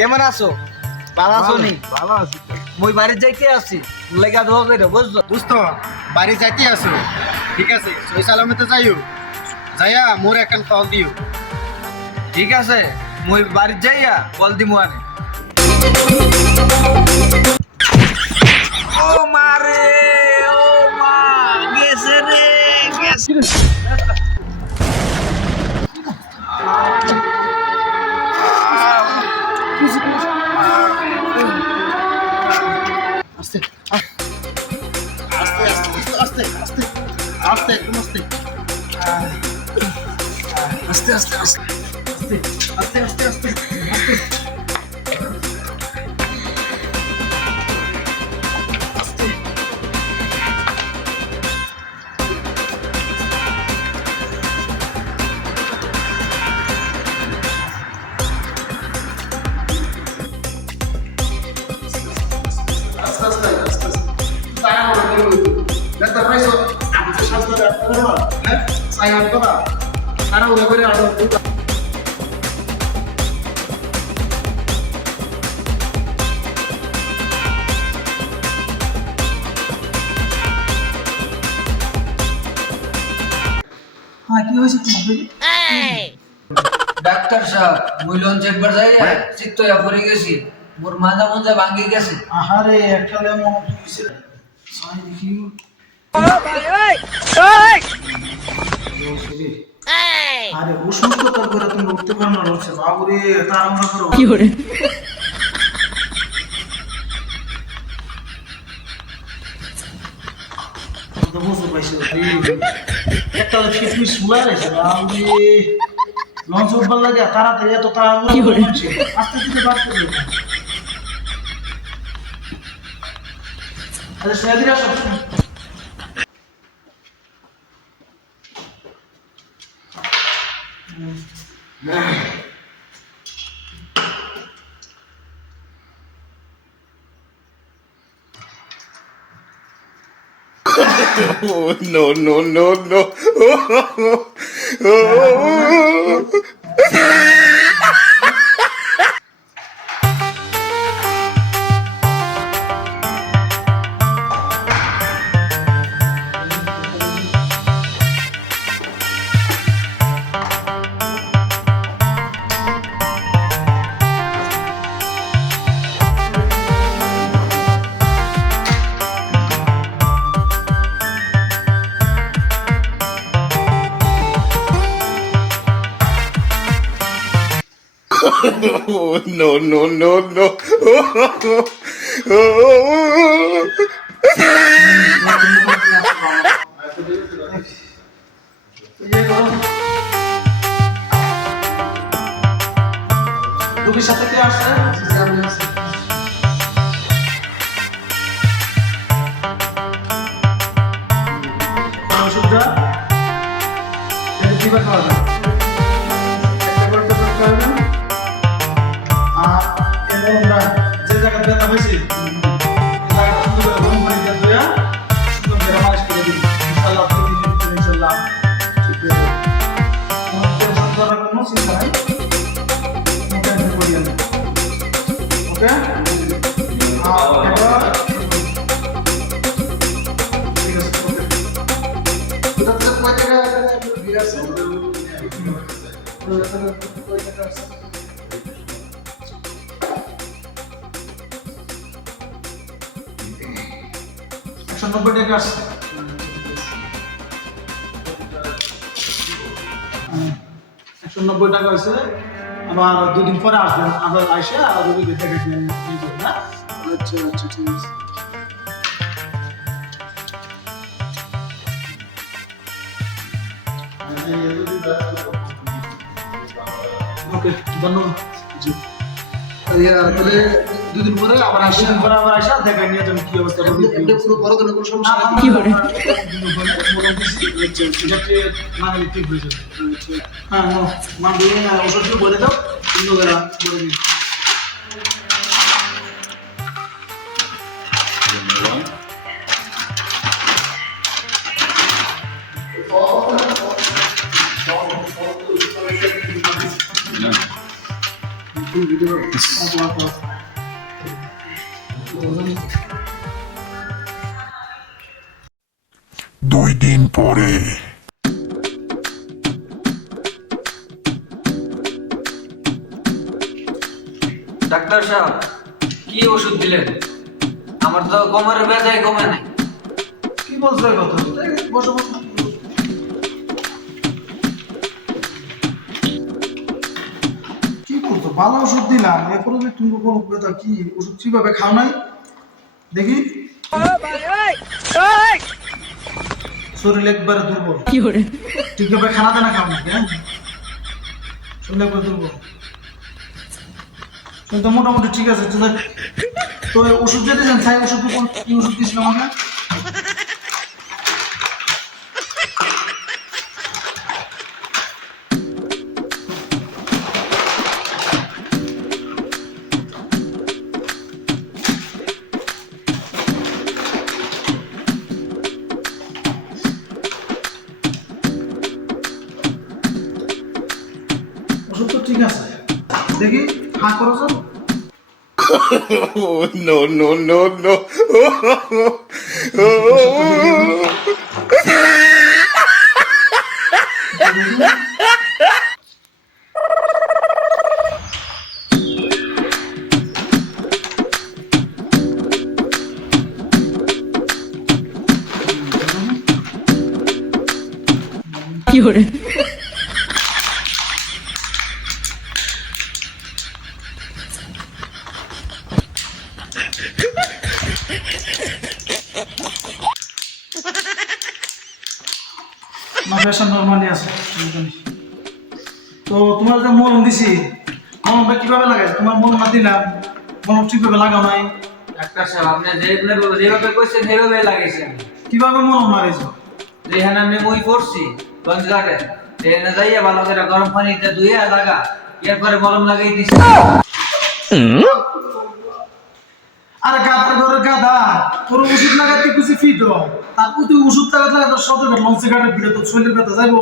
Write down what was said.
কেমন আছো? ভালো আছো নি? ভালো আছি তো। মুই বাড়ি যাইতে আছি, লেগা দোয়া কইরো বুঝছো? বুঝতো বাড়ি যাইতে আছো, ঠিক আছে, সই সালামতে যাইও, যাইয়া মোর এখন কল দিও। ঠিক আছে, মুই বাড়ি যাইয়া কল দিমু আনে। ও মা রে, ও মা, গেছে রে, গেছে। আস্তে আস্তে আস্তে আস্তে আস্তে একদম আস্তে আস্তে আস্তে আস্তে আস্তে আস্তে আস্তে আস্তে ডাক্তার সাহেব, মুই লঞ্চ একবার যাই চিত্তয়া পড়ে গেছি, মোর মাজা মঞ্জা ভাঙ্গি গেছে। আহারে একটা লেমন হইছে সাই দেখি আরে অসুস্থতার করে তুমি উঠতে পারো না হচ্ছে বাবুরে তাড়াহুড়া করো কি করে তো বুঝতে পাইছো একটা ফিটমিস শুলা রেছে বাবুরে লঞ্চ উঠবার লাগে তাড়াতাড়ি এত তাড়াহুড়া করে আস্তে আস্তে বাড়তে দিও আরে সেদিরা সব Oh, no, no, no, no. Oh, no, no, no, no. রুগীর সাথে কে আসছে ওষুধটা দিবার পাওয়া যায় একটা করে তো করতে হবে আর এবং আমরা যে জায়গায় ব্যথা হয়েছে জায়গাটা সুন্দর করে গরম পানি দিয়ে ধুয়া সুন্দর করে মালিশ করে দিই ইনশাআল্লাহ 2 দিন ভিতরে ইনশাআল্লাহ ঠিক হয়ে যাবে কোনো টেনশন করার কোনো চিন্তা নাই টেনশন করিয়েন না ওকে এবার ঠিক আছে ওকে এটা তো কয় টাকা ভিড় আছে কয় টাকা আছে 190 টাকা আসছে 190 টাকা হয়েছে আবার 2 দিন পরে আসবেন আবার আইসা আর রোগীকে দেখে নিয়ে যাবেন না আচ্ছা আচ্ছা ঠিক আছে ওকে ধন্যবাদ জি তাহলে 2 দিন পরে আবার আসা দেখা নিয়ে যাবেন কি অবস্থা হবে পুরো বড় কোনো সমস্যা নেই কি করে যাতে মানে ঠিক হয়ে যাবে হ্যাঁ মান দিয়ে ওষুধ বলে দাও কিন্তু বলে দিন দুই দিন পরে ডাক্তার সাহেব কি ওষুধ দিলেন? আমার তো কোমরের ব্যথাই কমে নাই। কি বলছো এই কথা? এই, বসো বসো। কি করতো? ভালো ওষুধ দিলাম, এরপরে যে তুমি কোনো ব্যথা কি ওষুধ কিভাবে খাও নাই দেখি। শরীর একবারে দুর্বল, ঠিকভাবে খানা দানা খাও না, হ্যাঁ? শরীর একবারে দুর্বল। শরীর তো মোটামুটি ঠিক আছে। তো ওষুধ যে দিয়েছেন, সাই ওষুধ কি ওষুধ দিয়েছিলাম আমাকে? ওষুধ তো ঠিক আছে, দেখি হাঁ করো তো। Oh, no, no, no, no. না, প্রেশার নর্মালি আছে, সমস্যা নেই। তো তোমার যে মলম দিছি, মলমটা কিভাবে লাগাইছো? তোমার মলম দিলাম, মলম ঠিকভাবে লাগাও নাই। ডাক্তার সাহেব আপনি যেভাবে কইছেন সেভাবে লাগাইছেন। কিভাবে মলম লাগাইছো? যেখানে আমি মই পড়ছি গঞ্জ ঘাটে, সেখানে যাইয়া ভালো করে গরম পানিতে ধুইয়া লাগা, এরপরে মলম লাগাই দিছি। আরে গাধার ঘরে গাধা, তোর ওষুধ লাগাইতে কিছু ফিট হ, তারপর তুই ওষুধ লাগাতে তোর সদর লঞ্চে গাড়ি ভিড়ে তোর শরীরের ব্যথা যাইবো।